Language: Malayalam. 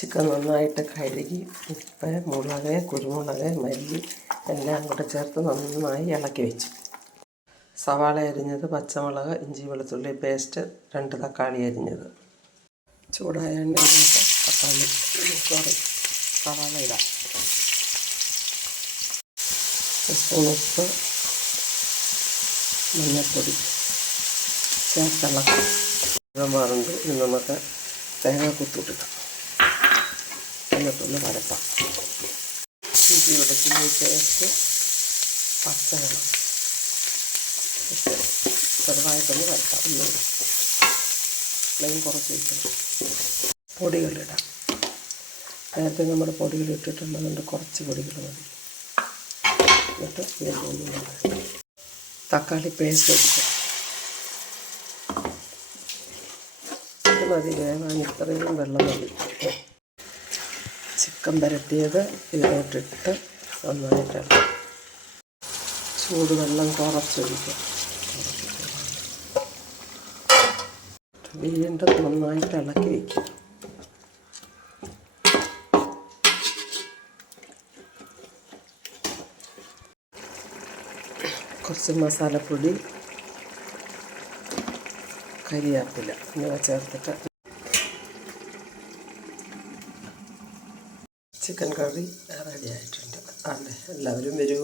ചിക്കൻ നന്നായിട്ട് കഴുകി ഉപ്പ്, മുളക്, കുരുമുളക്, മല്ലി എല്ലാം കൂടെ ചേർത്ത് നന്നായി ഇളക്കി വെച്ചു. സവാള അരിഞ്ഞത്, പച്ചമുളക്, ഇഞ്ചി വെളുത്തുള്ളി പേസ്റ്റ്, 2 തക്കാളി അരിഞ്ഞത്. ചൂടായ എണ്ണയിലേക്ക് സവാള ഇടാം. സ്പൂൺ ഉപ്പ്, മഞ്ഞൾപ്പൊടി ചേർത്തിളക്കാം. മാറുണ്ട്. ഇനി നമുക്ക് തേങ്ങ കുത്തിട്ടിടാം. എന്നിട്ടൊന്ന് വരട്ടാം. ഇഞ്ചി വെളുത്തുള്ളി പേസ്റ്റ്, പച്ചവെള്ളം ഇട്ട് ചെറുതായിട്ടൊന്ന് വരട്ടാം. ഒന്നുകൂടി ഫ്ലെയിം കുറച്ച് വയ്ക്കണം. പൊടികളിടാം. നേരത്തെ നമ്മൾ പൊടികൾ ഇട്ടിട്ടുള്ളതുകൊണ്ട് കുറച്ച് പൊടികൾ മതി. എന്നിട്ട് വീണ്ടും തക്കാളി പേസ്റ്റ് എടുക്കുക. ഇത് മതി വേവാൻ, ഇത്രയും വെള്ളം മതി. ചിക്കൻ പുരട്ടിയത് ഇതിലോട്ടിട്ട് നന്നായിട്ട് ചൂടുവെള്ളം കുറച്ചൊഴിക്കുക. വീണ്ടും നന്നായിട്ട് ഇളക്കി വയ്ക്കുക. കുറച്ച് മസാലപ്പൊടി, കരിവേപ്പില എന്നിവ ചേർത്തിട്ട് ചിക്കൻ കറി റെഡി ആയിട്ടുണ്ട്. എല്ലാവരും വരൂ.